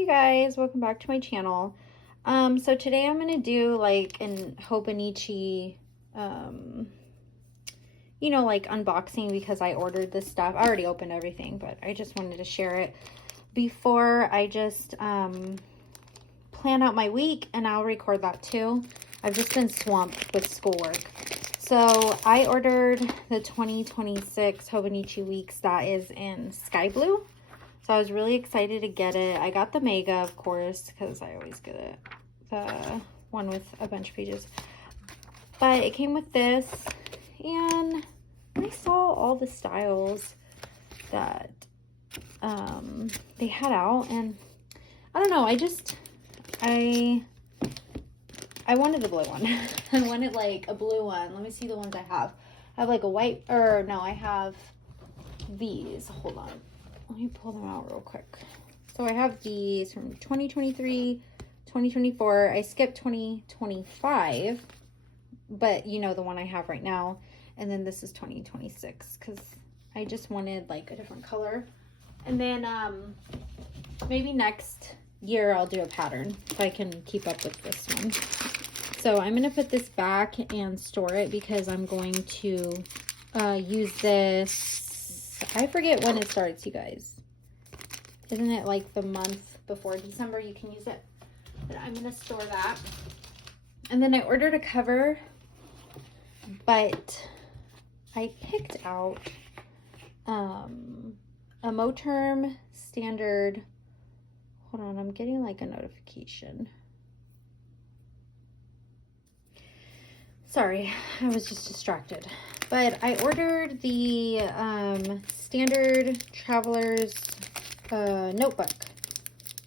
you guys, welcome back to my channel. So today I'm gonna do like an Hobonichi like unboxing because I ordered this stuff. I already opened everything, but I just wanted to share it before I just plan out my week, and I'll record that too. I've just been swamped with schoolwork. So I ordered the 2026 Hobonichi Weeks that is in sky blue. So I was really excited to get it. I got the Mega, of course, because I always get it. The one with a bunch of pages. But it came with this, and I saw all the styles that they had out, and I don't know, I wanted the blue one. I wanted like a blue one. Let me see the ones I have. I have like a white, or no, I have these. Hold on. Let me pull them out real quick. So I have these from 2023, 2024. I skipped 2025, but you know the one I have right now. And then this is 2026 because I just wanted like a different color. And then maybe next year I'll do a pattern so I can keep up with this one. So I'm going to put this back and store it because I'm going to use this. I forget when it starts, you guys. Isn't it like the month before December you can use it? But I'm going to store that. And then I ordered a cover, but I picked out a Moterm standard. Hold on, I'm getting like a notification. Sorry, I was just distracted. But I ordered the standard traveler's notebook,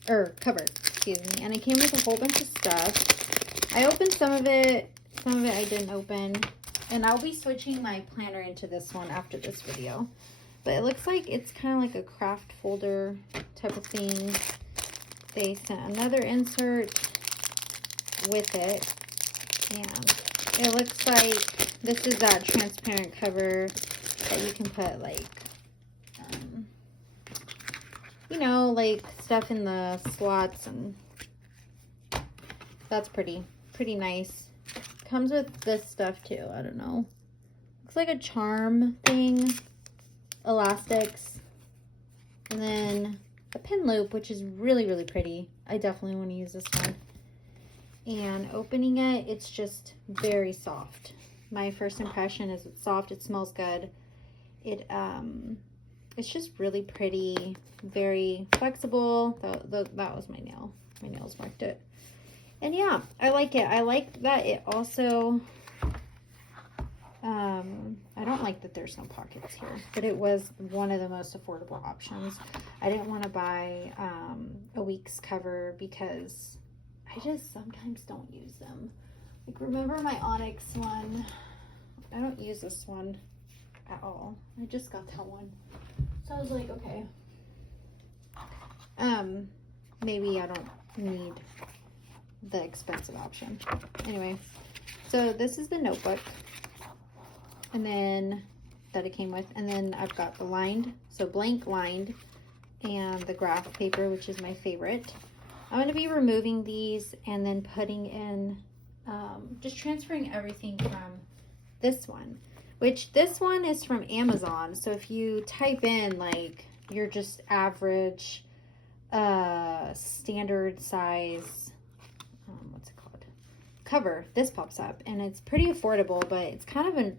or cover, excuse me. And it came with a whole bunch of stuff. I opened some of it I didn't open. And I'll be switching my planner into this one after this video. But it looks like it's kind of like a craft folder type of thing. They sent another insert with it. And it looks like this is that transparent cover that you can put like, like stuff in the slots, and that's pretty nice. Comes with this stuff too. I don't know. Looks like a charm thing, elastics, and then a pin loop, which is really pretty. I definitely want to use this one. And opening it, it's just very soft. My first impression is it's soft. It smells good. It's just really pretty, very flexible. That was my nail. My nails marked it. And yeah, I like it. I like that it also, I don't like that there's no pockets here, but it was one of the most affordable options. I didn't want to buy a week's cover because I just sometimes don't use them. Like, remember my Onyx one? I don't use this one at all. I just got that one. So I was like, okay. Maybe I don't need the expensive option. Anyway, so this is the notebook. And then that it came with. And then I've got the lined, so blank lined, and the graph paper, which is my favorite. I'm going to be removing these and then putting in, just transferring everything from this one, which this one is from Amazon. So if you type in like your just average standard size, what's it called, cover, this pops up, and it's pretty affordable, but it's kind of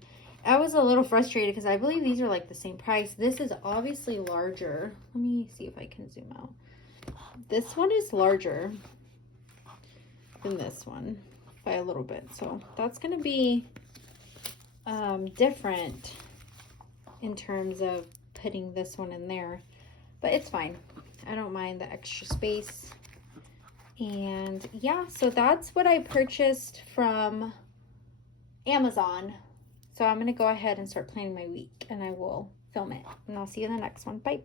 I was a little frustrated because I believe these are like the same price. This is obviously larger. Let me see if I can zoom out. This one is larger than this one by a little bit. So that's going to be different in terms of putting this one in there. But it's fine. I don't mind the extra space. And yeah, so that's what I purchased from Amazon. So I'm going to go ahead and start planning my week, and I will film it. And I'll see you in the next one. Bye.